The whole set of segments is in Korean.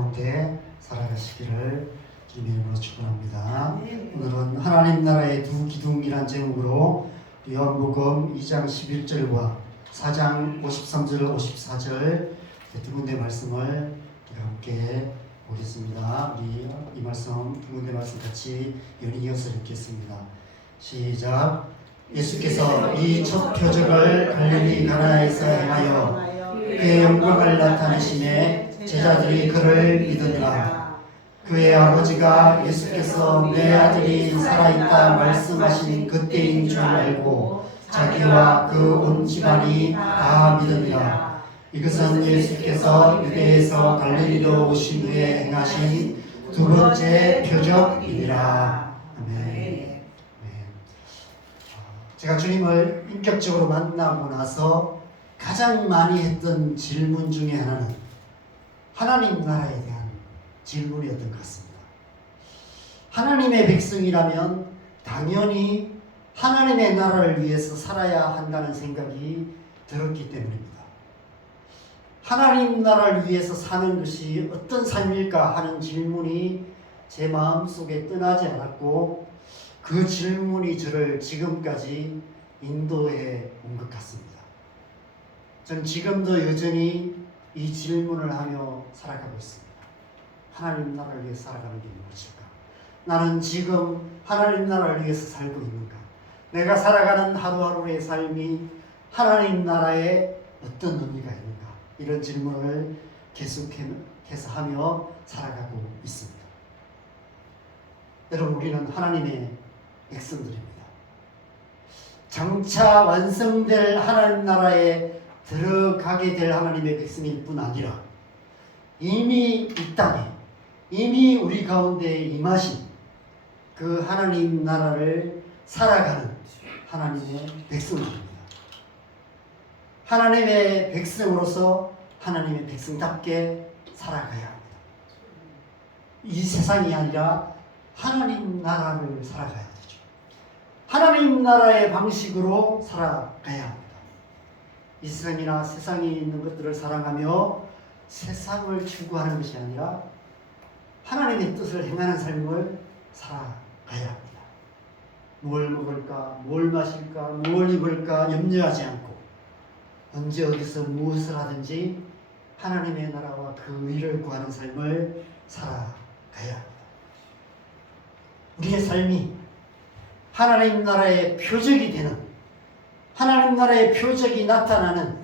가운데 살아가시기를 주님의 이름으로 축원합니다. 오늘은 하나님 나라의 두 기둥이란 제목으로 요한복음 2장 11절과 4장 53절 54절 두 군데 말씀을 함께 보겠습니다. 우리 이 말씀 두 군데 말씀 같이 연이어서 읽겠습니다. 시작. 예수께서 이 첫 표적을 갈릴리 가나에서 행하여 그의 영광을 나타내심에 제자들이 그를 믿으니라. 그의 아버지가 예수께서 내 아들이 살아있다 말씀하신 그때인 줄 알고 자기와 그 온 집안이 다 믿으니라. 이것은 예수께서 유대에서 갈릴리로 오신 후에 행하신 두 번째 표적이니라. 아멘. 제가 주님을 인격적으로 만나고 나서 가장 많이 했던 질문 중에 하나는 하나님 나라에 대한 질문이었던 것 같습니다. 하나님의 백성이라면 당연히 하나님의 나라를 위해서 살아야 한다는 생각이 들었기 때문입니다. 하나님 나라를 위해서 사는 것이 어떤 삶일까 하는 질문이 제 마음속에 떠나지 않았고 그 질문이 저를 지금까지 인도해 온 것 같습니다. 저는 지금도 여전히 이 질문을 하며 살아가고 있습니다. 하나님 나라를 위해서 살아가는 게 무엇일까? 나는 지금 하나님 나라를 위해서 살고 있는가? 내가 살아가는 하루하루의 삶이 하나님 나라에 어떤 의미가 있는가? 이런 질문을 계속해서 하며 살아가고 있습니다. 여러분, 우리는 하나님의 백성들입니다. 장차 완성될 하나님 나라에 들어가게 될 하나님의 백성일 뿐 아니라 이미 이 땅에 이미 우리 가운데 임하신 그 하나님 나라를 살아가는 하나님의 백성들입니다. 하나님의 백성으로서 하나님의 백성답게 살아가야 합니다. 이 세상이 아니라 하나님 나라를 살아가야 되죠. 하나님 나라의 방식으로 살아가야 합니다. 이 세상이나 세상에 있는 것들을 사랑하며 세상을 추구하는 것이 아니라 하나님의 뜻을 행하는 삶을 살아가야 합니다. 뭘 먹을까, 뭘 마실까, 뭘 입을까 염려하지 않고 언제 어디서 무엇을 하든지 하나님의 나라와 그 의를 구하는 삶을 살아가야 합니다. 우리의 삶이 하나님 나라의 표적이 되는, 하나님 나라의 표적이 나타나는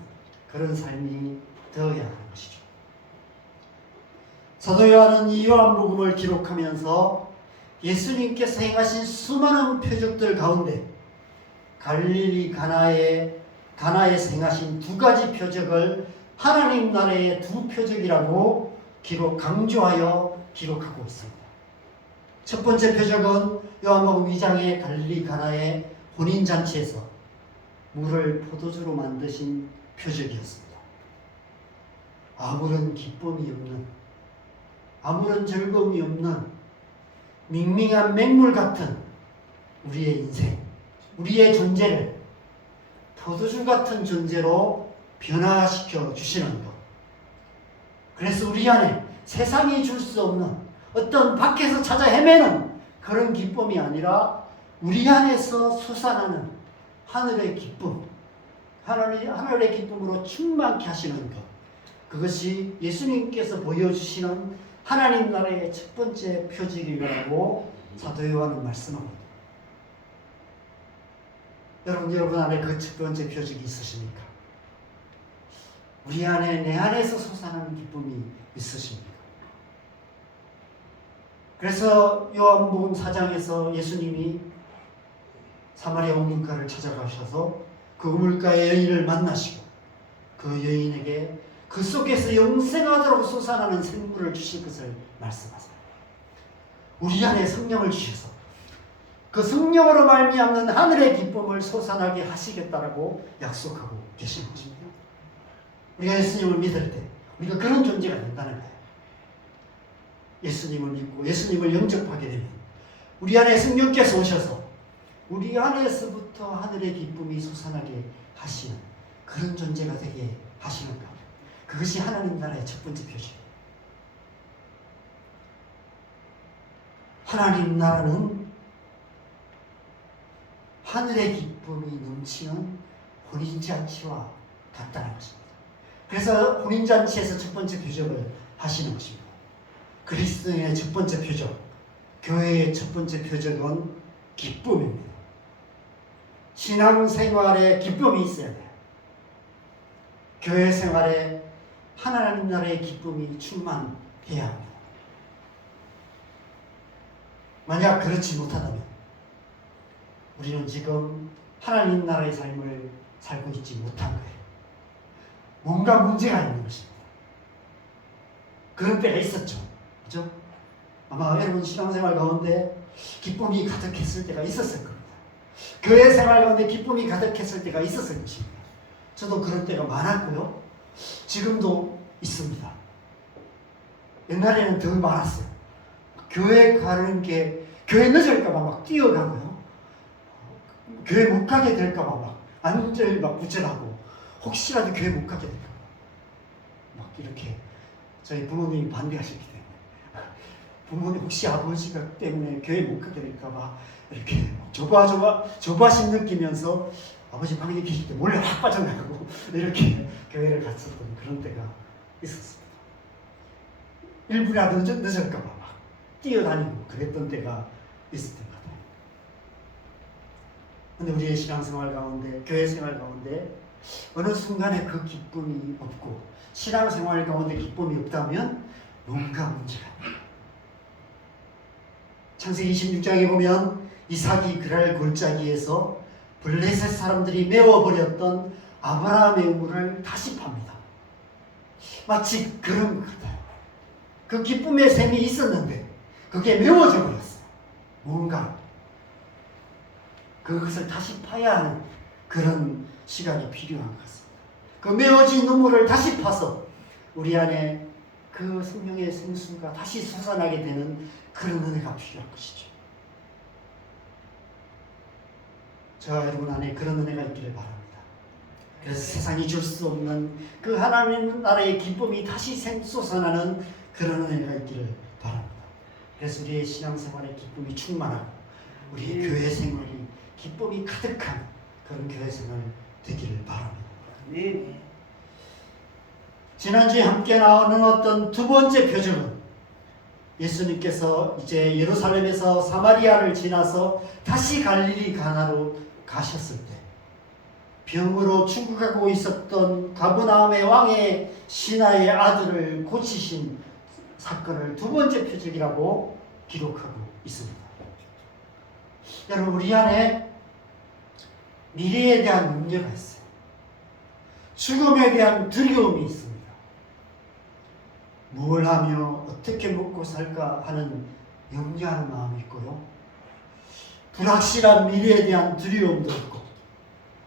그런 삶이 되어야 하는 것이죠. 사도 요한은 이 요한복음을 기록하면서 예수님께서 행하신 수많은 표적들 가운데 갈릴리 가나에서 행하신 두 가지 표적을 하나님 나라의 두 표적이라고 강조하여 기록하고 있습니다. 첫 번째 표적은 요한복음 2장의 갈릴리 가나의 혼인잔치에서 물을 포도주로 만드신 표적이었습니다. 아무런 기쁨이 없는, 아무런 즐거움이 없는 밍밍한 맹물 같은 우리의 인생, 우리의 존재를 포도주 같은 존재로 변화시켜 주시는 것. 그래서 우리 안에 세상이 줄 수 없는 어떤 밖에서 찾아 헤매는 그런 기쁨이 아니라 우리 안에서 솟아나는 하늘의 기쁨, 하늘의 기쁨으로 충만케 하시는 것. 그것이 예수님께서 보여주시는 하나님 나라의 첫 번째 표적이라고 사도 요한은 말씀합니다. 여러분 안에 그 첫 번째 표적이 있으십니까? 우리 안에, 내 안에서 솟아나는 기쁨이 있으십니까? 그래서 요한복음 4장에서 예수님이 사마리아 우물가를 찾아가셔서 그 우물가의 여인을 만나시고 그 여인에게 그 속에서 영생하도록 솟아나는 생물을 주실 것을 말씀하세요. 우리 안에 성령을 주셔서 그 성령으로 말미암는 하늘의 기쁨을 솟아나게 하시겠다라고 약속하고 계시는 것입니다. 우리가 예수님을 믿을 때 우리가 그런 존재가 된다는 거예요. 예수님을 믿고 예수님을 영접하게 되면 우리 안에 성령께서 오셔서 우리 안에서부터 하늘의 기쁨이 솟아나게 하시는 그런 존재가 되게 하시는 것. 그것이 하나님 나라의 첫 번째 표적이에요. 하나님 나라는 하늘의 기쁨이 넘치는 혼인잔치와 같다는 것입니다. 그래서 혼인잔치에서 첫 번째 표적을 하시는 것입니다. 그리스도인의 첫 번째 표적, 교회의 첫 번째 표적은 기쁨입니다. 신앙생활에 기쁨이 있어야 돼요. 교회 생활에 하나님 나라의 기쁨이 충만해야 합니다. 만약 그렇지 못하다면 우리는 지금 하나님 나라의 삶을 살고 있지 못한 거예요. 뭔가 문제가 있는 것입니다. 그런 때가 있었죠. 그죠? 아마 여러분 신앙생활 가운데 기쁨이 가득했을 때가 있었을 겁니다. 교회 생활 가운데 기쁨이 가득했을 때가 있었을 것입니다. 저도 그런 때가 많았고요. 지금도 있습니다. 옛날에는 더 많았어요. 교회 가는 게, 교회 늦을까봐 막 뛰어가고요. 교회 못 가게 될까봐 막 안절 막 부절하고, 혹시라도 교회 못 가게 될까봐 막 이렇게 저희 부모님이 반대하셨기 때문에, 부모님 혹시 아버지가 때문에 교회 못 가게 될까봐 이렇게 조바심 느끼면서 아버지 방에 계실 때 몰래 확 빠져나가고 이렇게 교회를 갔었던 그런 때가 있었습니다. 일부라도 늦을까봐 막 뛰어다니고 그랬던 때가 있었던 것 같아요. 근데 우리의 신앙생활 가운데, 교회 생활 가운데 어느 순간에 그 기쁨이 없고 신앙생활 가운데 기쁨이 없다면 뭔가 문제가 있다. 창세기 26장에 보면 이삭이 그랄 골짜기에서 블레셋 사람들이 메워버렸던 아브라함의 우물을 다시 팝니다. 마치 그런 것 같아요. 그 기쁨의 샘이 있었는데 그게 메워져 버렸어요. 뭔가 그것을 다시 파야 하는 그런 시간이 필요한 것 같습니다. 그 메워진 우물을 다시 파서 우리 안에 그 성령의 생수가 다시 솟아나게 되는 그런 은혜가 필요한 것이죠. 저와 여러분 안에 그런 은혜가 있기를 바랍니다. 그래서 세상이 줄 수 없는 그 하나님 나라의 기쁨이 다시 솟아나는 그런 은혜가 있기를 바랍니다. 그래서 우리의 신앙생활에 기쁨이 충만하고 우리의 교회 생활이 기쁨이 가득한 그런 교회 생활 되기를 바랍니다. 네. 지난주에 함께 나누었던 두 번째 표적은 예수님께서 이제 예루살렘에서 사마리아를 지나서 다시 갈릴리 가나로 가셨을 때 병으로 죽어가고 있었던 가버나움의 왕의 신하의 아들을 고치신 사건을 두 번째 표적이라고 기록하고 있습니다. 여러분, 우리 안에 미래에 대한 염려가 있어요. 죽음에 대한 두려움이 있습니다. 뭘 하며 어떻게 먹고 살까 하는 염려하는 마음이 있고요. 불확실한 미래에 대한 두려움도 있고,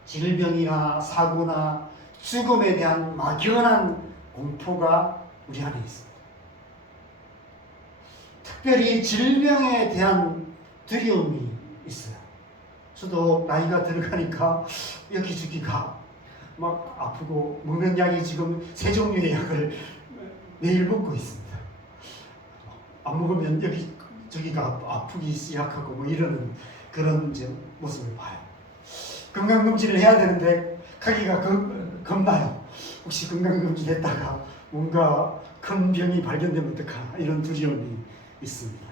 질병이나 사고나 죽음에 대한 막연한 공포가 우리 안에 있습니다. 특별히 질병에 대한 두려움이 있어요. 저도 나이가 들어가니까 여기저기가 막 아프고 먹는 약이 지금 세 종류의 약을 매일 먹고 있습니다. 안 먹으면 여기저기가 아프기 시작하고 뭐 이러는 그런 이제 모습을 봐요. 건강검진을 해야 되는데 가기가 겁나요. 혹시 건강검진 했다가 뭔가 큰 병이 발견되면 어떡하나 이런 두려움이 있습니다.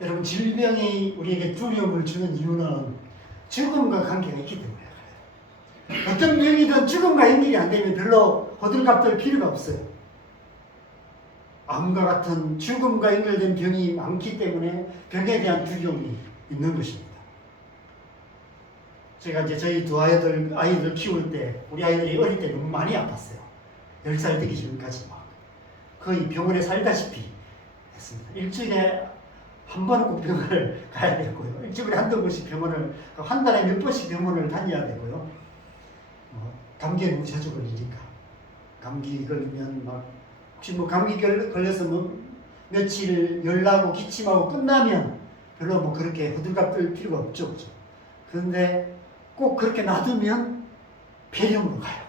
여러분, 질병이 우리에게 두려움을 주는 이유는 죽음과 관계가 있기 때문에 그래요. 어떤 병이든 죽음과 연결이 안 되면 별로 호들갑들 필요가 없어요. 암과 같은 죽음과 연결된 병이 많기 때문에 병에 대한 두려움이 있는 것입니다. 제가 이제 저희 두 아이들 키울 때 우리 아이들이 어릴 때 너무 많이 아팠어요. 10살 되기 전까지 막 거의 병원에 살다시피 했습니다. 일주일에 한 번은 꼭 병원을 가야 되고요. 일주일에 한두 번씩 병원을, 한 달에 몇 번씩 병원을 다녀야 되고요. 감기에 너무 자주 걸리니까. 감기 걸리면 막, 혹시 뭐 감기 걸려서 뭐 며칠 열나고 기침하고 끝나면 별로 뭐 그렇게 호들갑 떨 필요가 없죠. 그죠? 그런데 꼭 그렇게 놔두면 폐렴으로 가요.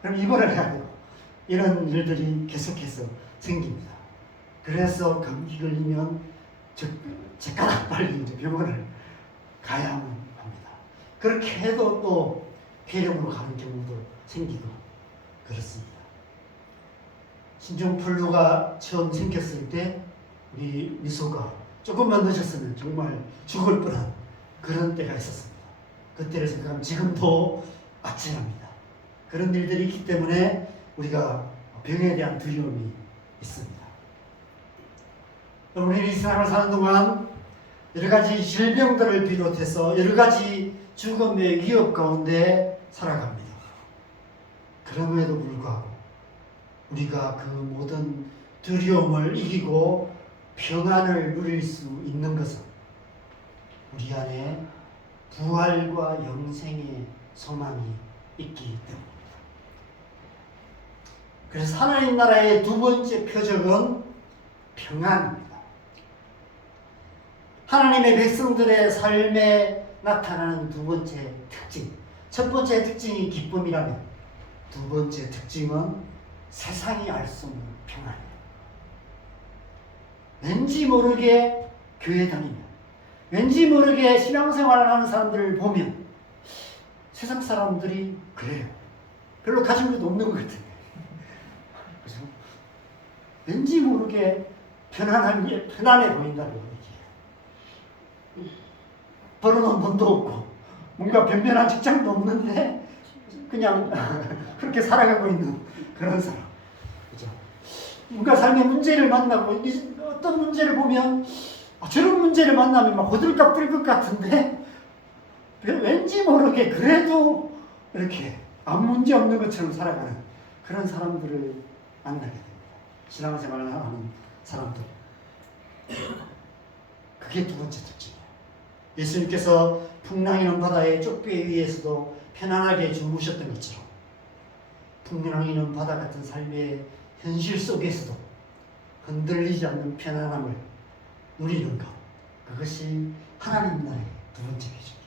그럼 입원을 해야 되고, 이런 일들이 계속해서 생깁니다. 그래서 감기 걸리면 젓가락 빨리 이제 병원을 가야만 합니다. 그렇게 해도 또 폐렴으로 가는 경우도 생기고 그렇습니다. 신종플루가 처음 생겼을 때 우리 미소가 조금만 늦었으면 정말 죽을 뻔한 그런 때가 있었습니다. 그때를 생각하면 지금도 아찔합니다. 그런 일들이 있기 때문에 우리가 병에 대한 두려움이 있습니다. 우리 이 세상을 사는 동안 여러 가지 질병들을 비롯해서 여러 가지 죽음의 위협 가운데 살아갑니다. 그럼에도 불구하고 우리가 그 모든 두려움을 이기고 평안을 누릴 수 있는 것은 우리 안에 부활과 영생의 소망이 있기 때문입니다. 그래서 하나님 나라의 두 번째 표적은 평안입니다. 하나님의 백성들의 삶에 나타나는 두 번째 특징. 첫 번째 특징이 기쁨이라면 두 번째 특징은 세상이 알 수 없는 평안이에요. 왠지 모르게 교회 다니면, 왠지 모르게 신앙생활을 하는 사람들을 보면 세상 사람들이 그래요. 별로 가진 것도 없는 것 같아요. 그죠? 왠지 모르게 편안해 보인다고 얘기해요. 벌어놓은 돈도 없고 뭔가 변변한 직장도 없는데 그냥 그렇게 살아가고 있는 그런 사람. 그죠? 뭔가 삶의 문제를 만나고 어떤 문제를 보면 저런 문제를 만나면 막 호들갑 떨 것 같은데 왠지 모르게 그래도 이렇게 아무 문제 없는 것처럼 살아가는 그런 사람들을 만나게 됩니다. 신앙생활을 하는 사람들. 그게 두 번째 특징이에요. 예수님께서 풍랑이는 바다의 쪽배 위에서도 편안하게 주무셨던 것처럼 풍랑이는 바다 같은 삶의 현실 속에서도 흔들리지 않는 편안함을 누리는 것. 그것이 하나님 나라의 두 번째 표적이에요.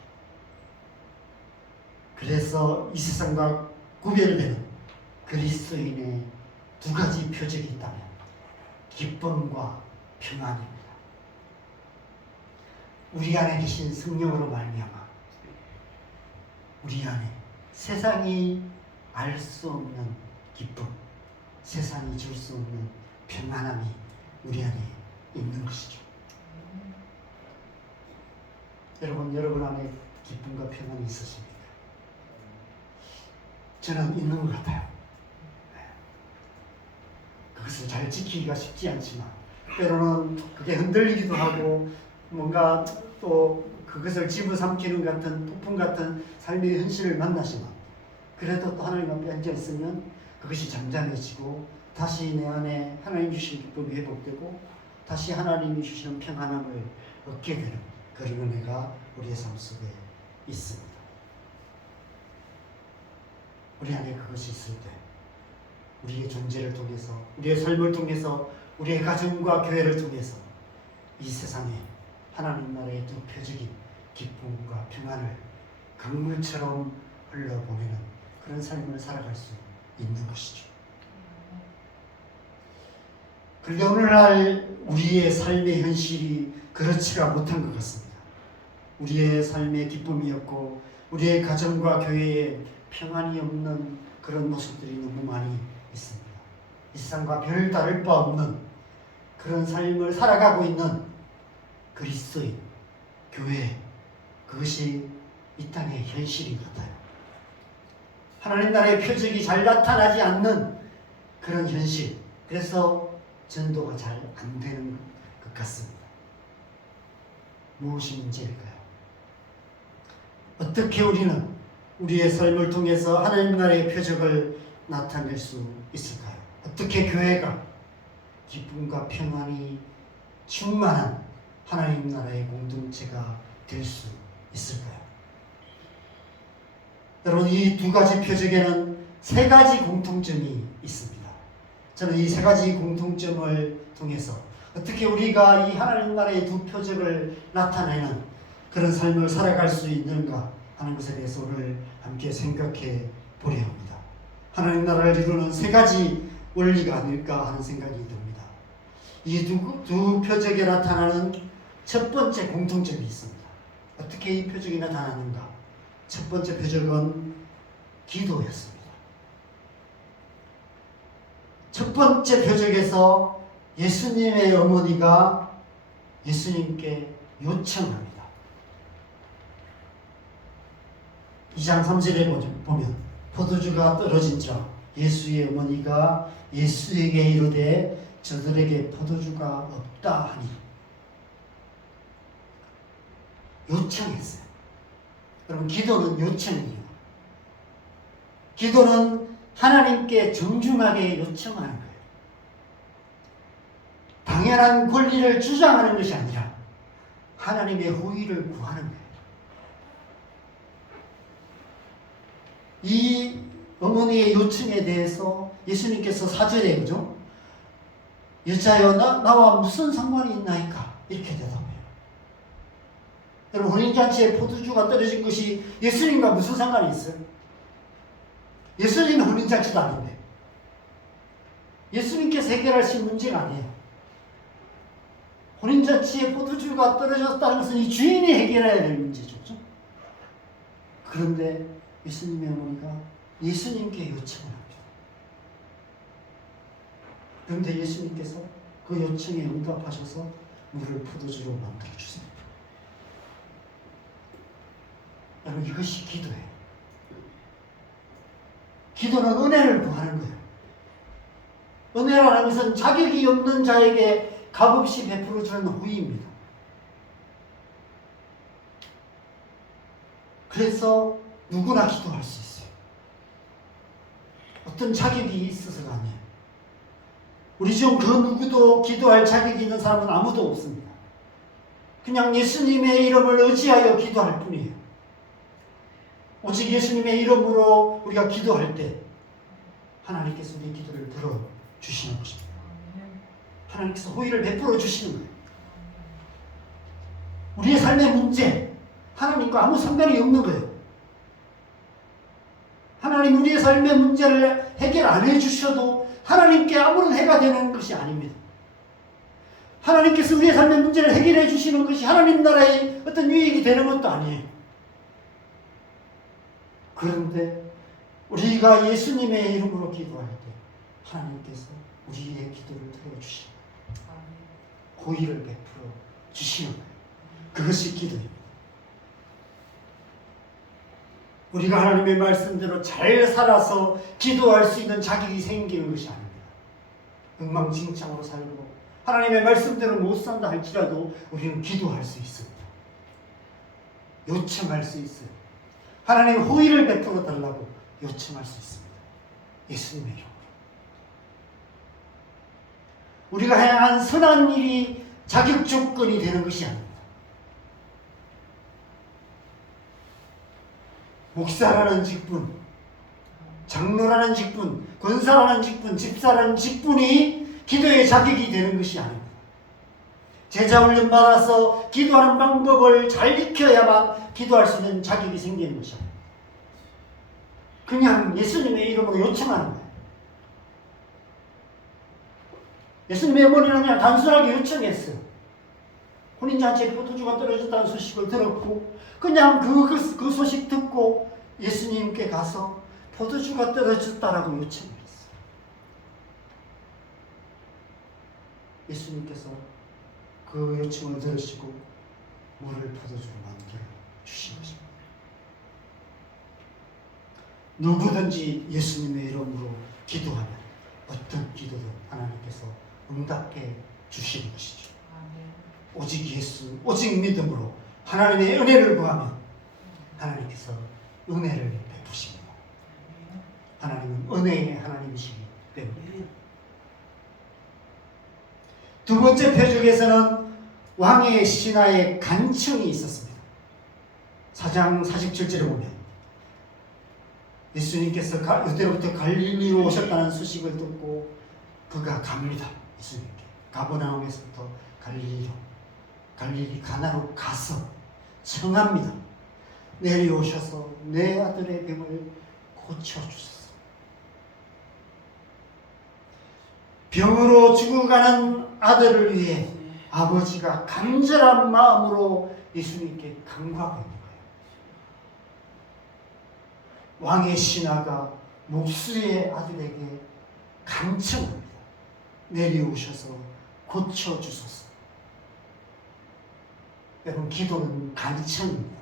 그래서 이 세상과 구별되는 그리스도인의 두 가지 표적이 있다면 기쁨과 평안입니다. 우리 안에 계신 성령으로 말미암아 우리 안에 세상이 알 수 없는 기쁨, 세상이 줄 수 없는 평안함이 우리 안에 있는 것이죠. 여러분 안에 기쁨과 평안이 있으십니까? 저는 있는 것 같아요. 그것을 잘 지키기가 쉽지 않지만 때로는 그게 흔들리기도 하고 뭔가 또 그것을 집어삼키는 같은 폭풍 같은 삶의 현실을 만나지만 그래도 또 하나님 앞에 앉아 있으면 그것이 잠잠해지고 다시 내 안에 하나님 주신 기쁨이 회복되고 다시 하나님이 주시는 평안함을 얻게 되는 그런 은혜가 우리의 삶 속에 있습니다. 우리 안에 그것이 있을 때 우리의 존재를 통해서 우리의 삶을 통해서 우리의 가정과 교회를 통해서 이 세상에 하나님 나라의 두 표적인 기쁨과 평안을 강물처럼 흘러보내는 그런 삶을 살아갈 수 있는 것이죠. 그런데 오늘날 우리의 삶의 현실이 그렇지가 못한 것 같습니다. 우리의 삶의 기쁨이었고 우리의 가정과 교회에 평안이 없는 그런 모습들이 너무 많이 있습니다. 이 세상과 별 다를 바 없는 그런 삶을 살아가고 있는 그리스도인, 교회, 그것이 이 땅의 현실인 것 같아요. 하나님 나라의 표적이 잘 나타나지 않는 그런 현실. 그래서 전도가 잘 안 되는 것 같습니다. 무엇이 문제일까요? 어떻게 우리는 우리의 삶을 통해서 하나님 나라의 표적을 나타낼 수 있을까요? 어떻게 교회가 기쁨과 평안이 충만한 하나님 나라의 공동체가 될 수 있을까요? 여러분, 이 두 가지 표적에는 세 가지 공통점이 있습니다. 저는 이 세 가지 공통점을 통해서 어떻게 우리가 이 하나님 나라의 두 표적을 나타내는 그런 삶을 살아갈 수 있는가 하는 것에 대해서 오늘 함께 생각해 보려 합니다. 하나님 나라를 이루는 세 가지 원리가 아닐까 하는 생각이 듭니다. 이 두 표적에 나타나는 첫 번째 공통점이 있습니다. 어떻게 이 표적이 나타나는가? 첫 번째 표적은 기도였습니다. 첫 번째 표적에서 예수님의 어머니가 예수님께 요청합니다. 2장 3절에 보면 포도주가 떨어진지라 예수의 어머니가 예수에게 이르되 저들에게 포도주가 없다 하니 요청했어요. 여러분, 기도는 요청이에요. 기도는 하나님께 정중하게 요청하는 거예요. 당연한 권리를 주장하는 것이 아니라 하나님의 호의를 구하는 거예요. 이 어머니의 요청에 대해서 예수님께서 4절에 그죠? 여자여 나와 무슨 상관이 있나이까? 이렇게 대답해요. 여러분, 혼인잔치에 포도주가 떨어진 것이 예수님과 무슨 상관이 있어요? 예수님은 혼인잔치도 아닌데 예수님께서 해결할 수 있는 문제가 아니에요. 혼인잔치에 포도주가 떨어졌다는 것은 이 주인이 해결해야 될 문제죠. 그런데 예수님의 어머니가 예수님께 요청을 합니다. 그런데 예수님께서 그 요청에 응답하셔서 물을 포도주로 만들어 주십니다. 여러분, 이것이 기도예요. 기도는 은혜를 구하는 거예요. 은혜라는 것은 자격이 없는 자에게 값없이 베풀어주는 후의입니다. 그래서 누구나 기도할 수 있어요. 어떤 자격이 있어서가 아니에요. 우리 중 그 누구도 기도할 자격이 있는 사람은 아무도 없습니다. 그냥 예수님의 이름을 의지하여 기도할 뿐이에요. 오직 예수님의 이름으로 우리가 기도할 때 하나님께서 우리의 기도를 들어주시는 것입니다. 하나님께서 호의를 베풀어 주시는 거예요. 우리의 삶의 문제, 하나님과 아무 상관이 없는 거예요. 하나님 우리의 삶의 문제를 해결 안 해주셔도 하나님께 아무런 해가 되는 것이 아닙니다. 하나님께서 우리의 삶의 문제를 해결해 주시는 것이 하나님 나라의 어떤 유익이 되는 것도 아니에요. 그런데 우리가 예수님의 이름으로 기도할 때 하나님께서 우리의 기도를 들어주시고 호의를 베풀어 주시는 거예요. 그것이 기도입니다. 우리가 하나님의 말씀대로 잘 살아서 기도할 수 있는 자격이 생기는 것이 아닙니다. 엉망진창으로 살고 하나님의 말씀대로 못 산다 할지라도 우리는 기도할 수 있습니다. 요청할 수 있어요. 하나님 호의를 베풀어 달라고 요청할 수 있습니다. 예수님의 이름으로. 우리가 행한 선한 일이 자격 조건이 되는 것이 아닙니다. 목사라는 직분, 장로라는 직분, 권사라는 직분, 집사라는 직분이 기도의 자격이 되는 것이 아닙니다. 제자 훈련 받아서 기도하는 방법을 잘 익혀야만 기도할 수 있는 자격이 생기는 것이 아닙니다. 그냥 예수님의 이름으로 요청하는 거예요. 예수님의 어머니는 그냥 단순하게 요청했어요. 혼인잔치에 포도주가 떨어졌다는 소식을 들었고 그냥 그 소식 듣고 예수님께 가서 포도주가 떨어졌다라고 요청을 했어요. 예수님께서 그 요청을 들으시고 물을 포도주로 만들어 주신 것입니다. 누구든지 예수님의 이름으로 기도하면 어떤 기도든 하나님께서 응답해 주시는 것이죠. 오직 예수, 오직 믿음으로 하나님의 은혜를 구하면 하나님께서 은혜를 베푸십니다. 하나님은 은혜의 하나님이시기 때문에. 두 번째 표적에서는 왕의 신하의 간청이 있었습니다. 4장 47절에 보면 예수님께서 유대로부터 갈릴리로 오셨다는 소식을 듣고 그가 갑니다. 예수님께 가버나움에서부터 갈릴리 가나로 가서 청합니다. 내려오셔서 내 아들의 병을 고쳐주소서. 병으로 죽어가는 아들을 위해 아버지가 간절한 마음으로 예수님께 간구하고 있는 거예요. 왕의 신하가 목수의 아들에게 간청합니다. 내려오셔서 고쳐주소서. 여러분, 기도는 간청입니다.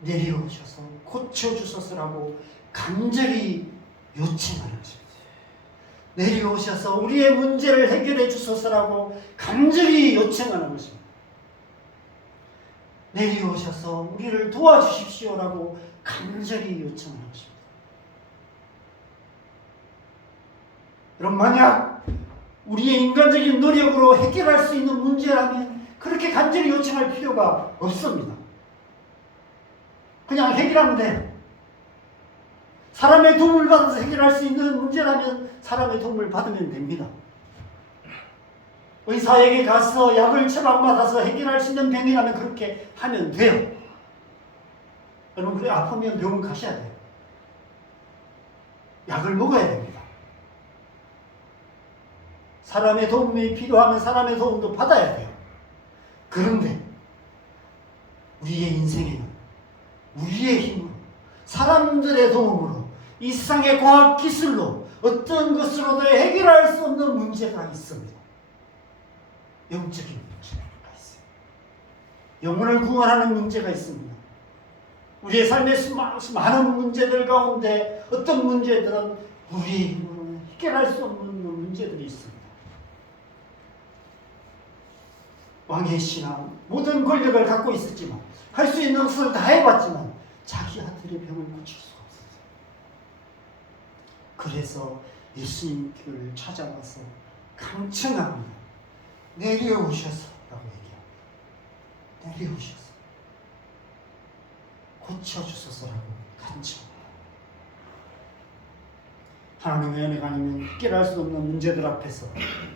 내려오셔서 고쳐주소서라고 간절히 요청하는 것입니다. 내려오셔서 우리의 문제를 해결해 주소서라고 간절히 요청하는 것입니다. 내려오셔서 우리를 도와주십시오라고 간절히 요청하는 것입니다. 여러분, 만약 우리의 인간적인 노력으로 해결할 수 있는 문제라면 그렇게 간절히 요청할 필요가 없습니다. 그냥 해결하면 돼. 사람의 도움을 받아서 해결할 수 있는 문제라면 사람의 도움을 받으면 됩니다. 의사에게 가서 약을 처방받아서 해결할 수 있는 병이라면 그렇게 하면 돼요. 여러분, 그래 아프면 병원 가셔야 돼요. 약을 먹어야 됩니다. 사람의 도움이 필요하면 사람의 도움도 받아야 돼요. 그런데 우리의 인생에는 우리의 힘으로, 사람들의 도움으로, 이 세상의 과학 기술로 어떤 것으로도 해결할 수 없는 문제가 있습니다. 영적인 문제가 있어요. 영혼을 구원하는 문제가 있습니다. 우리의 삶의 많은 문제들 가운데 어떤 문제들은 우리의 힘으로 해결할 수 없는 문제들이 있습니다. 왕의 신하, 모든 권력을 갖고 있었지만, 할 수 있는 것을 다 해봤지만 자기 아들의 병을 고칠 수가 없었어요. 그래서 예수님을 찾아가서 간청합니다. 내려오셔서 라고 얘기합니다. 내려오셔서 고쳐주소서라고 간청합니다. 하나님의 은혜가 아니면 해결할 수 없는 문제들 앞에서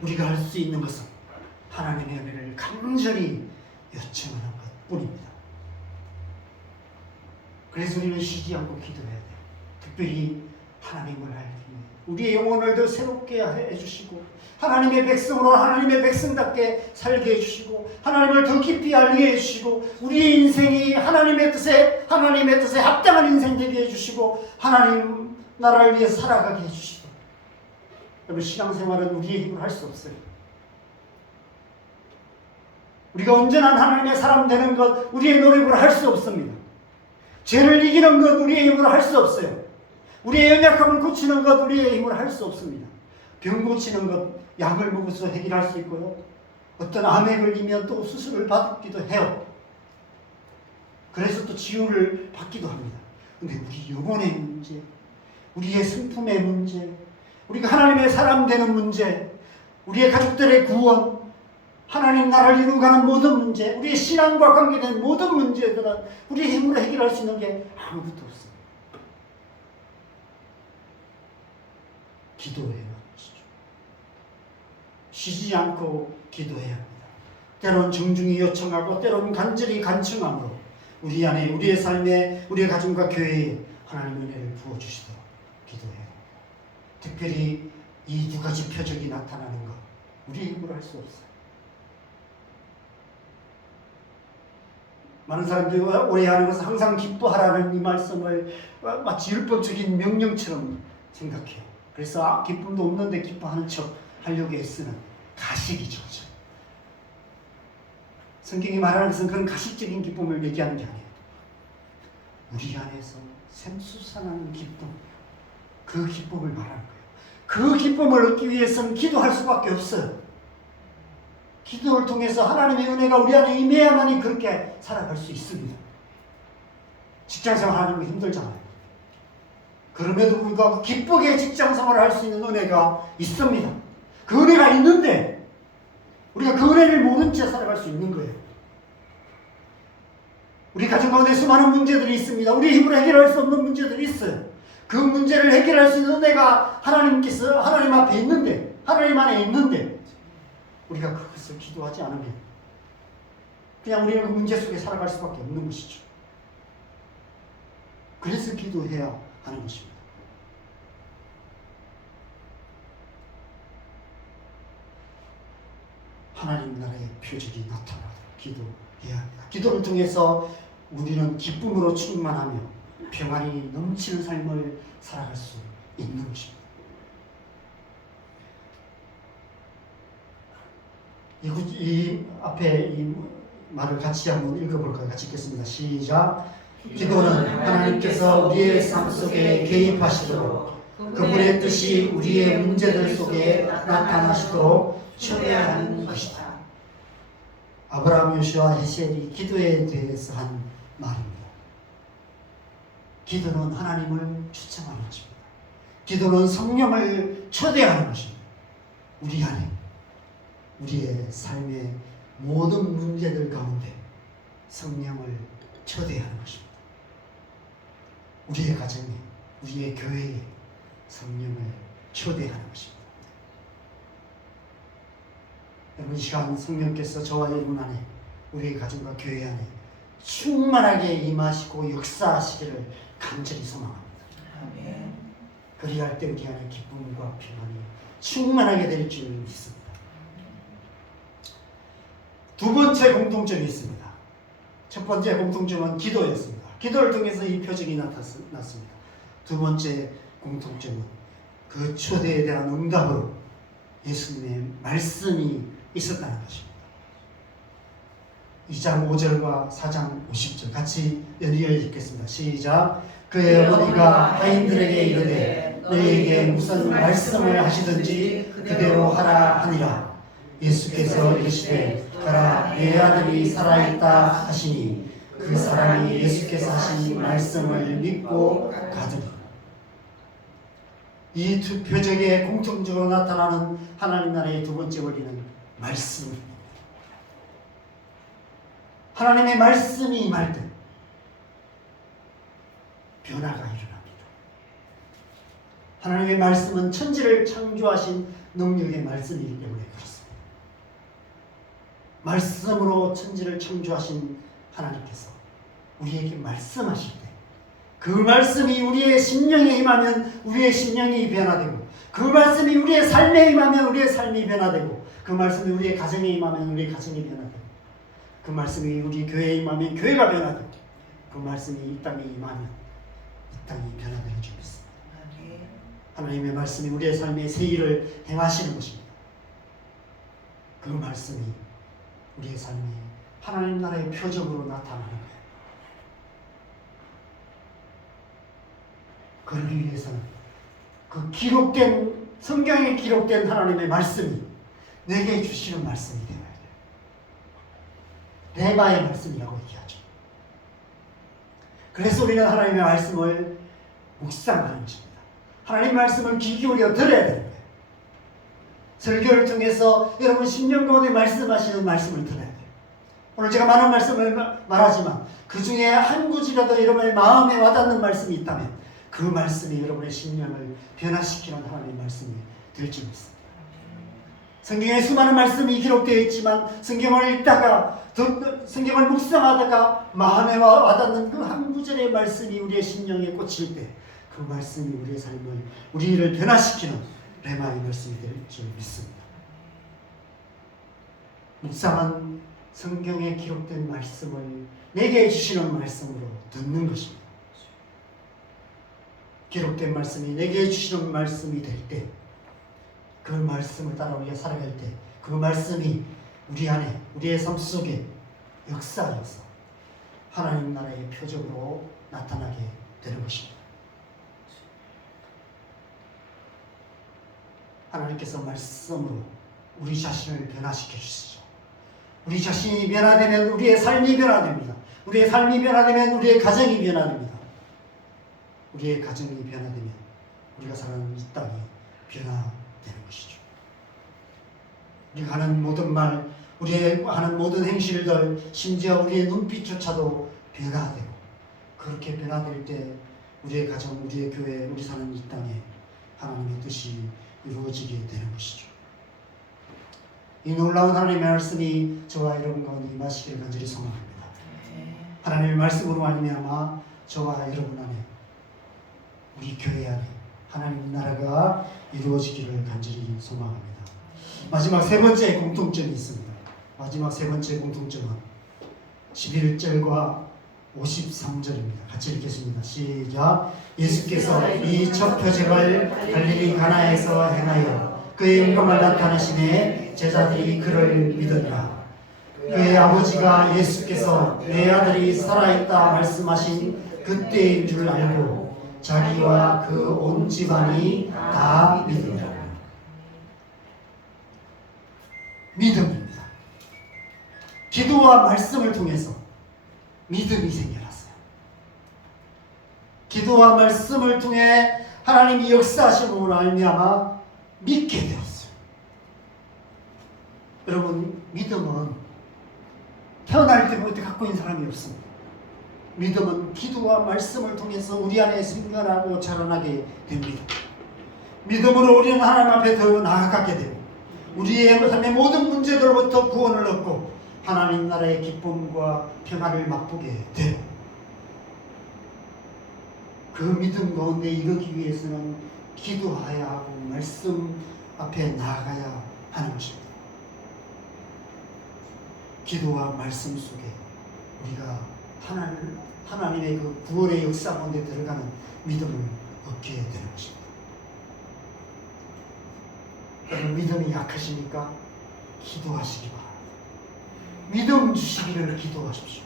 우리가 할 수 있는 것은 하나님의 은혜를 간절히 요청하는 것뿐입니다. 그래서 우리는 쉬지 않고 기도해야 돼요. 특별히 하나님을 알기 위해 우리의 영혼을 더 새롭게 해주시고, 하나님의 백성으로 하나님의 백성답게 살게 해주시고, 하나님을 더 깊이 알게 해주시고, 우리의 인생이 하나님의 뜻에 합당한 인생 되게 해주시고, 하나님 나라를 위해 살아가게 해주시고. 여러분, 신앙생활은 우리의 힘으로 할 수 없어요. 우리가 온전한 하나님의 사람 되는 것, 우리의 노력으로 할 수 없습니다. 죄를 이기는 것, 우리의 힘으로 할 수 없어요. 우리의 연약함을 고치는 것, 우리의 힘으로 할 수 없습니다. 병 고치는 것, 약을 먹어서 해결할 수 있고요. 어떤 암에 걸리면 또 수술을 받기도 해요. 그래서 또 치유를 받기도 합니다. 근데 우리 영혼의 문제, 우리의 성품의 문제, 우리가 하나님의 사람 되는 문제, 우리의 가족들의 구원, 하나님 나라를 이루어가는 모든 문제, 우리의 신앙과 관계된 모든 문제들은 우리의 힘으로 해결할 수 있는 게 아무것도 없습니다. 기도해야 하시죠. 쉬지 않고 기도해야 합니다. 때론 정중히 요청하고 때론 간절히 간청함으로 우리 안에, 우리의 삶에, 우리의 가정과 교회에 하나님의 은혜를 부어주시도록 기도해야 합니다. 특별히 이 두 가지 표적이 나타나는 것, 우리의 힘으로 할 수 없어요. 많은 사람들이 오해하는 것은 항상 기뻐하라는 이 말씀을 마치 율법적인 명령처럼 생각해요. 그래서 기쁨도 없는데 기뻐하는 척 하려고 애쓰는 가식이죠. 성경이 말하는 것은 그런 가식적인 기쁨을 얘기하는 게 아니에요. 우리 안에서 샘솟아나는 기쁨, 그 기쁨을 말하는 거예요. 그 기쁨을 얻기 위해서는 기도할 수밖에 없어요. 기도를 통해서 하나님의 은혜가 우리 안에 임해야만이 그렇게 살아갈 수 있습니다. 직장생활 하는 거 힘들잖아요. 그럼에도 불구하고 기쁘게 직장생활을 할 수 있는 은혜가 있습니다. 그 은혜가 있는데 우리가 그 은혜를 모른 채 살아갈 수 있는 거예요. 우리 가정 가운데 수많은 문제들이 있습니다. 우리 힘으로 해결할 수 없는 문제들이 있어요. 그 문제를 해결할 수 있는 은혜가 하나님 앞에 있는데, 하나님 안에 있는데 우리가 그것을 기도하지 않으면 그냥 우리는 그 문제 속에 살아갈 수밖에 없는 것이죠. 그래서 기도해야 하는 것입니다. 하나님 나라의 표적이 나타나도록 기도해야 합니다. 기도를 통해서 우리는 기쁨으로 충만하며 평안이 넘치는 삶을 살아갈 수 있는 것입니다. 이 앞에 이 말을 같이 한번 읽어볼까요? 같이 읽겠습니다. 시작. 기도는 하나님께서 우리의 삶 속에 개입하시도록 그분의 뜻이 우리의 문제들 속에 나타나시도록 초대하는 것이다. 아브라함, 요시와 헤셀이 기도에 대해서 한 말입니다. 기도는 하나님을 초청하는 것입니다. 기도는 성령을 초대하는 것입니다. 우리 안에 우리의 삶의 모든 문제들 가운데 성령을 초대하는 것입니다. 우리의 가정에, 우리의 교회에 성령을 초대하는 것입니다. 여러분, 이 시간 성령께서 저와 여러분 안에, 우리의 가정과 교회 안에 충만하게 임하시고 역사하시기를 간절히 소망합니다. 아멘. 그리할 때 우리 안에 기쁨과 평안이 충만하게 될 줄 믿습니다. 두 번째 공통점이 있습니다. 첫 번째 공통점은 기도였습니다. 기도를 통해서 이 표적이 나타났습니다. 두 번째 공통점은 그 초대에 대한 응답으로 예수님의 말씀이 있었다는 것입니다. 2장 5절과 4장 50절 같이 연이어 읽겠습니다. 시작. 그의 어머니가 하인들에게 이르되 너희에게 무슨 말씀을 하시든지 그대로 하라 하니라. 예수께서 이르시되 가라, 내 아들이 살아있다 하시니 그 사람이 예수께서 하신 말씀을 믿고 가더니. 이 두 표적에 공통적으로 나타나는 하나님 나라의 두 번째 원리는 말씀입니다. 하나님의 말씀이 임할 때 변화가 일어납니다. 하나님의 말씀은 천지를 창조하신 능력의 말씀이기 때문에 그렇습니다. 말씀으로 천지를 창조하신 하나님께서 우리에게 말씀하실 때 그 말씀이 우리의 심령에 임하면 우리의 심령이 변화되고, 그 말씀이 우리의 삶에 임하면 우리의 삶이 변화되고, 그 말씀이 우리의 가정에 임하면 우리의 가정이 변화되고, 그 말씀이 우리 교회에 임하면 교회가 변화되고, 그 말씀이 이 땅에 임하면 이 땅이 변화되는 줄 믿습니다. 하나님의 말씀이 우리의 삶에 새 일을 행하시는 것입니다. 그 말씀이 우리의 삶에 하나님 나라의 표적으로 나타나는 거예요. 그러기 위해서는 그 기록된, 성경에 기록된 하나님의 말씀이 내게 주시는 말씀이 되어야 돼요. 레마의 말씀이라고 얘기하죠. 그래서 우리는 하나님의 말씀을 묵상하는 것입니다. 하나님의 말씀을 귀 기울여 들어야 되는 거예요. 설교를 통해서 여러분 10년 가운데 말씀하시는 말씀을 들어야 돼요. 오늘 제가 많은 말씀을 말하지만 그 중에 한 구절이라도 여러분의 마음에 와닿는 말씀이 있다면 그 말씀이 여러분의 심령을 변화시키는 하나님의 말씀이 될 줄 믿습니다. 성경에 수많은 말씀이 기록되어 있지만 성경을 읽다가 성경을 묵상하다가 마음에 와닿는 그 한 구절의 말씀이 우리의 심령에 꽂힐 때 그 말씀이 우리의 삶을, 우리를 변화시키는 레마의 말씀이 될 줄 믿습니다. 묵상한 성경에 기록된 말씀을 내게 주시는 말씀으로 듣는 것입니다. 기록된 말씀이 내게 주시는 말씀이 될 때, 그 말씀을 따라 우리가 살아갈 때 그 말씀이 우리 안에, 우리의 삶 속에 역사하여서 하나님 나라의 표적으로 나타나게 되는 것입니다. 하나님께서 말씀으로 우리 자신을 변화시켜 주시죠. 우리 자신이 변화되면 우리의 삶이 변화됩니다. 우리의 삶이 변화되면 우리의 가정이 변화됩니다. 우리의 가정이 변화되면 우리가 사는 이 땅이 변화되는 것이죠. 우리가 하는 모든 말, 우리가 하는 모든 행실들, 심지어 우리의 눈빛조차도 변화되고, 그렇게 변화될 때 우리의 가정, 우리의 교회, 우리 사는 이 땅에 하나님의 뜻이 이루어지게 되는 것이죠. 이 놀라운 하나님의 말씀이 저와 여러분 가운데 임하시기를 간절히 소망합니다. 하나님의 말씀으로 말미암아 저와 여러분 안에, 우리 교회 안에 하나님 나라가 이루어지기를 간절히 소망합니다. 마지막 세 번째 공통점이 있습니다. 마지막 세 번째 공통점은 11절과 53절입니다. 같이 읽겠습니다. 시작. 예수께서 이 첫 표적을 갈릴리 가나에서 행하여 그의 영광을 나타내시매 제자들이 그를 믿으니라. 그의 아버지가 예수께서 내 아들이 살아있다 말씀하신 그때인 줄 알고 자기와 그 온 집안이 다 믿으니라. 믿음입니다. 기도와 말씀을 통해서 믿음이 생겨났어요. 기도와 말씀을 통해 하나님이 역사하심으로 말미암아 믿게 되었어요. 여러분, 믿음은 태어날 때부터 갖고 있는 사람이 없습니다. 믿음은 기도와 말씀을 통해서 우리 안에 생겨나고 자라나게 됩니다. 믿음으로 우리는 하나님 앞에 더 나아가게 되고 우리의 삶의 모든 문제들로부터 구원을 얻고 하나님 나라의 기쁨과 평안을 맛보게 돼요. 그 믿음 가운데 이르기 위해서는 기도해야 하고 말씀 앞에 나아가야 하는 것입니다. 기도와 말씀 속에 우리가 하나님의 그 구원의 역사 가운데 들어가는 믿음을 얻게 되는 것입니다. 여러분, 믿음이 약하십니까? 기도하시기 바랍니다. 믿음 주시기를 기도하십시오.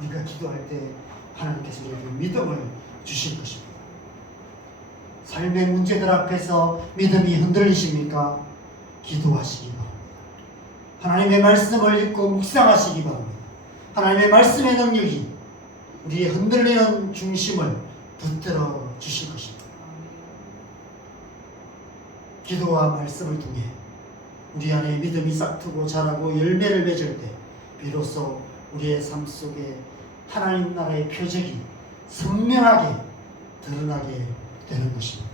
우리가 기도할 때 하나님께서 우리에게 믿음을 주실 것입니다. 삶의 문제들 앞에서 믿음이 흔들리십니까? 기도하시기 바랍니다. 하나님의 말씀을 읽고 묵상하시기 바랍니다. 하나님의 말씀의 능력이 우리의 흔들리는 중심을 붙들어 주실 것입니다. 기도와 말씀을 통해 우리 안에 믿음이 싹트고 자라고 열매를 맺을 때 비로소 우리의 삶 속에 하나님 나라의 표적이 선명하게 드러나게 되는 것입니다.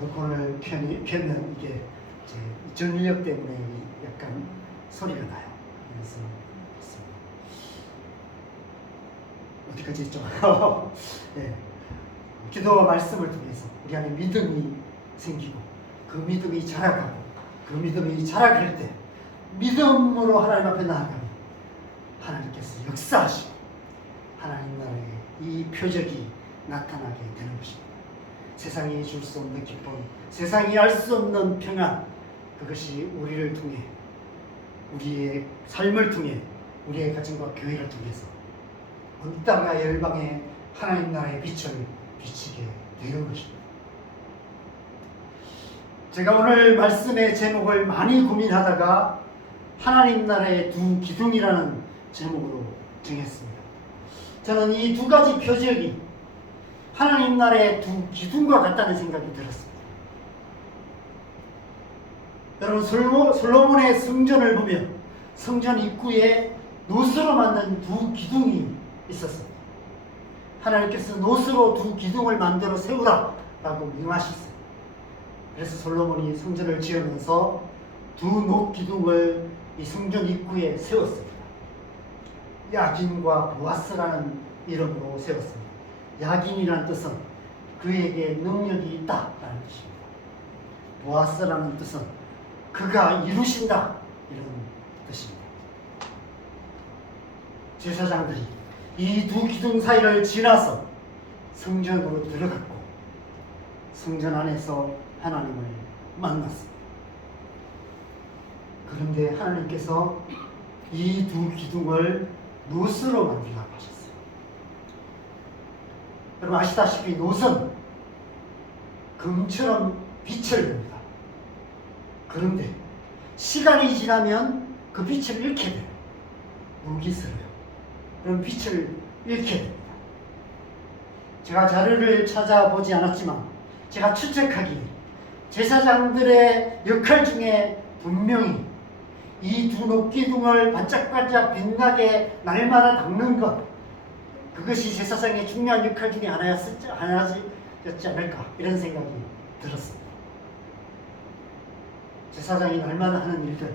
에어컨을 펴면 이게 전력 때문에 약간 소리가 나요. 그래서 어디까지 좀 네. 기도와 말씀을 통해서 우리 안에 믿음이 생기고 그 믿음이 자라가고 그 믿음이 자라갈 때 믿음으로 하나님 앞에 나아가면 하나님께서 역사하시고 하나님 나라의 이 표적이 나타나게 되는 것입니다. 세상이 줄 수 없는 기쁨, 세상이 알 수 없는 평안, 그것이 우리를 통해 우리의 삶을 통해 우리의 가정과 교회를 통해서 온 땅과 열방에 하나님 나라의 빛을 비치게 되는 것입니다. 제가 오늘 말씀의 제목을 많이 고민하다가 하나님 나라의 두 기둥이라는 제목으로 정했습니다. 저는 이 두 가지 표적이 하나님 나라의 두 기둥과 같다는 생각이 들었습니다. 여러분, 솔로몬의 성전을 보면 성전 입구에 노스로 만든 두 기둥이 있었습니다. 하나님께서 노스로 두 기둥을 만들어 세우라라고 명하셨어요. 그래서 솔로몬이 성전을 지으면서 두 녹기둥을 이 성전 입구에 세웠습니다. 야긴과 보아스라는 이름으로 세웠습니다. 야긴이라는 뜻은 그에게 능력이 있다라는 뜻입니다. 보아스라는 뜻은 그가 이루신다 이런 뜻입니다. 제사장들이 이 두 기둥 사이를 지나서 성전으로 들어갔고 성전 안에서 하나님을 만났습니다. 그런데 하나님께서 이 두 기둥을 노스로 만들라고 하셨어요. 여러분 아시다시피 노스는 금처럼 빛을 냅니다. 그런데 시간이 지나면 그 빛을 잃게 돼요. 무기스러워요. 그럼 빛을 잃게 됩니다. 제가 자료를 찾아보지 않았지만 제가 추측하기에 제사장들의 역할 중에 분명히 이 두 녹기둥을 반짝반짝 빛나게 날마다 닦는 것, 그것이 제사장의 중요한 역할 중에 하나였지 않을까 이런 생각이 들었습니다. 제사장이 날마다 하는 일들,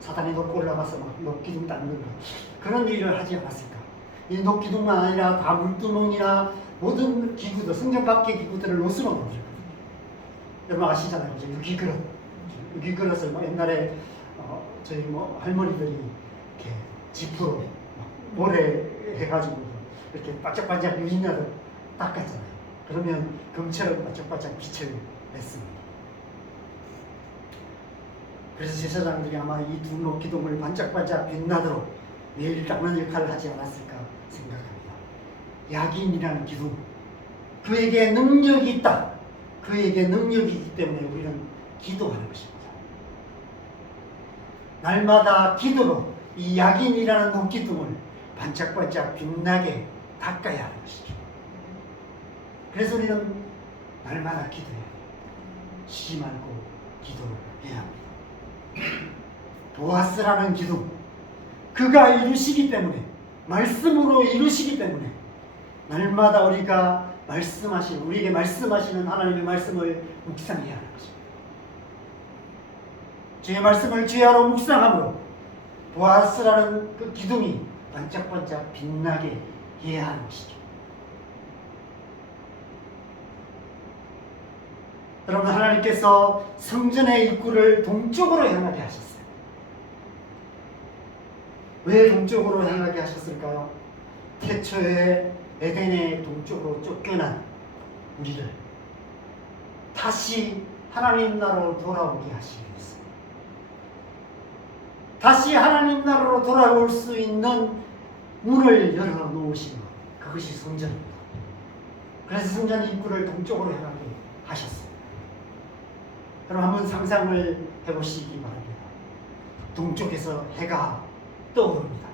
사단이 높고 올라가서 막 녹기둥 닦는 것, 그런 일을 하지 않았을까. 이 녹기둥만 아니라 다 물두멍이나 모든 기구들, 성전 밖의 기구들을 노스로 만들거든요. 여러분 아시잖아요. 그죠? 유기그릇을 뭐 옛날에 저희 뭐 할머니들이 이렇게 지프로 모래 해가지고 이렇게 반짝반짝 유리나를 닦았잖아요. 그러면 금처럼 반짝반짝 빛을 냈습니다. 그래서 제사장들이 아마 이 두 녹기둥을 반짝반짝 빛나도록 매일 닦는 역할을 하지 않았을까 생각합니다. 야긴이라는 기둥, 그에게 능력이 있다. 그에게 능력이 있기 때문에 우리는 기도하는 것입니다. 날마다 기도로 이 야긴이라는 녹기둥을 반짝반짝 빛나게 닦아야 하는 것이죠. 그래서 우리는 날마다 기도해야 해요. 쉬지 말고 기도를 해야 합니다. 보아스라는 기둥, 그가 이루시기 때문에, 말씀으로 이루시기 때문에 날마다 우리가 우리에게 말씀하시는 하나님의 말씀을 묵상해야 하는 것입니다. 주의 말씀을 주야로 묵상함으로 보아스라는 그 기둥이 반짝반짝 빛나게 해야 하는 것이죠. 여러분, 하나님께서 성전의 입구를 동쪽으로 향하게 하셨어요. 왜 동쪽으로 향하게 하셨을까요? 태초에 에덴의 동쪽으로 쫓겨난 우리를 다시 하나님 나라로 돌아오게 하시기 위해서, 다시 하나님 나라로 돌아올 수 있는 문을 열어놓으신 것, 그것이 성전입니다. 그래서 성전 입구를 동쪽으로 향하게 하셨어요. 여러분, 한번 상상을 해보시기 바랍니다. 동쪽에서 해가 떠오릅니다.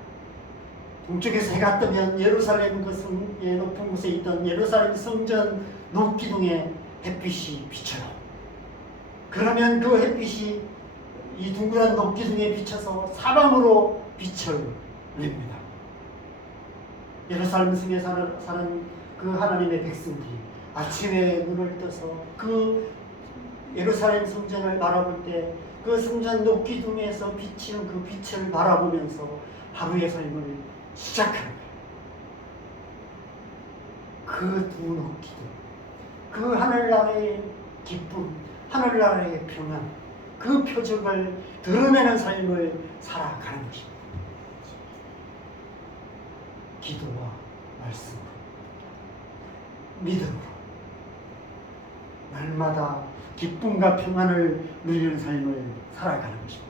동쪽에서 해가 뜨면 예루살렘 그 성의 높은 곳에 있던 예루살렘 성전 녹기둥에 햇빛이 비쳐요. 그러면 그 햇빛이 이 둥그런 녹기둥에 비쳐서 사방으로 빛을 냅니다. 예루살렘 성에 사는 그 하나님의 백성들이 아침에 눈을 떠서 그 예루살렘 성전을 바라볼 때 그 성전 녹기둥에서 비치는 그 빛을 바라보면서 하루의 삶을 시작하는 거예요. 그 두 녹기둥, 그 하늘나라의 기쁨, 하늘나라의 평안, 그 표적을 드러내는 삶을 살아가는 것입니다. 기도와 말씀으로, 믿음으로 날마다 기쁨과 평안을 누리는 삶을 살아가는 것입니다.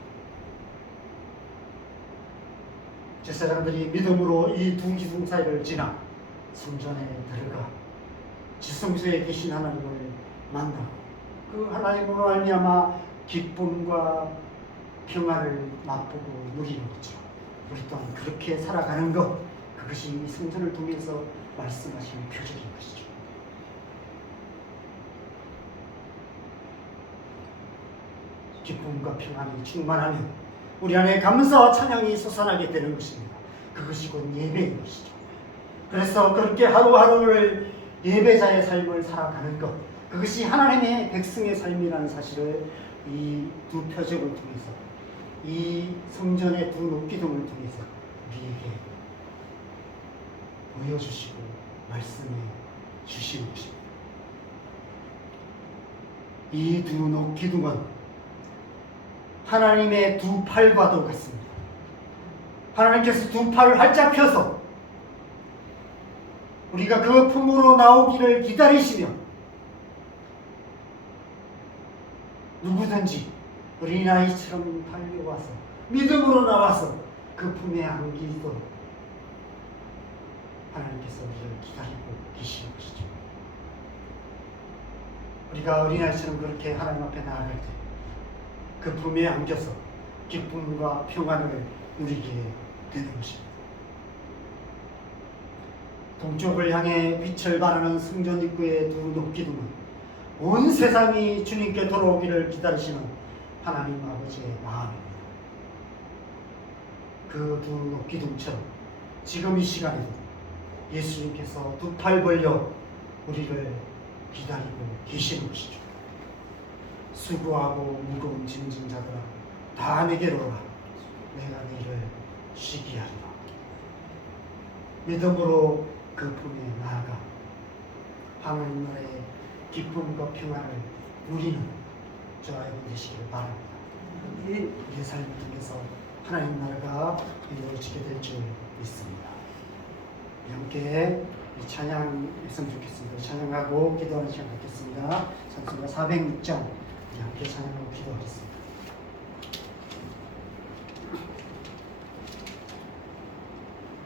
제사장들이 믿음으로 이 두 기둥 사이를 지나 성전에 들어가 지성소에 계신 하나님을 만나고 그 하나님으로 말미암아 기쁨과 평안을 맛보고 누리는 것처럼 우리 또한 그렇게 살아가는 것, 그것이 이 성전을 통해서 말씀하시는 표적인 것이죠. 기쁨과 평안이 충만하면 우리 안에 감사와 찬양이 솟아나게 되는 것입니다. 그것이 곧 예배인 것이죠. 그래서 그렇게 하루하루를 예배자의 삶을 살아가는 것, 그것이 하나님의 백성의 삶이라는 사실을 이 두 표적을 통해서, 이 성전의 두 녹기둥을 통해서 우리에게 보여주시고 말씀해 주시는 것입니다. 이 두 녹기둥은 하나님의 두 팔과도 같습니다. 하나님께서 두 팔을 활짝 펴서 우리가 그 품으로 나오기를 기다리시며, 누구든지 어린아이처럼 달려와서 믿음으로 나와서 그 품에 안기도록 하나님께서 우리를 기다리고 계시는 것이죠. 우리가 어린아이처럼 그렇게 하나님 앞에 나아갈 때 그 품에 안겨서 기쁨과 평안을 누리게 되는 것입니다. 동쪽을 향해 빛을 발하는 성전 입구의 두 녹기둥은 온 세상이 주님께 돌아오기를 기다리시는 하나님 아버지의 마음입니다. 그 두 녹기둥처럼 지금 이 시간에도 예수님께서 두 팔 벌려 우리를 기다리고 계시는 것이죠. 수고하고 무거운 짐진 자들아, 다 내게로 오라. 내가 너희를 쉬게 하리라. 믿음으로 그 품에 나아가 하나님 나라의 기쁨과 평안을 우리는 줄 알고 계시기를 바랍니다. 우리의 삶을 통해서 하나님 나라가 이루어지게 될 줄 믿습니다. 함께 이 찬양했으면 좋겠습니다. 찬양하고 기도하는 시간 갖겠습니다. 찬송가 406장 함께 찬양하고 기도하겠습니다.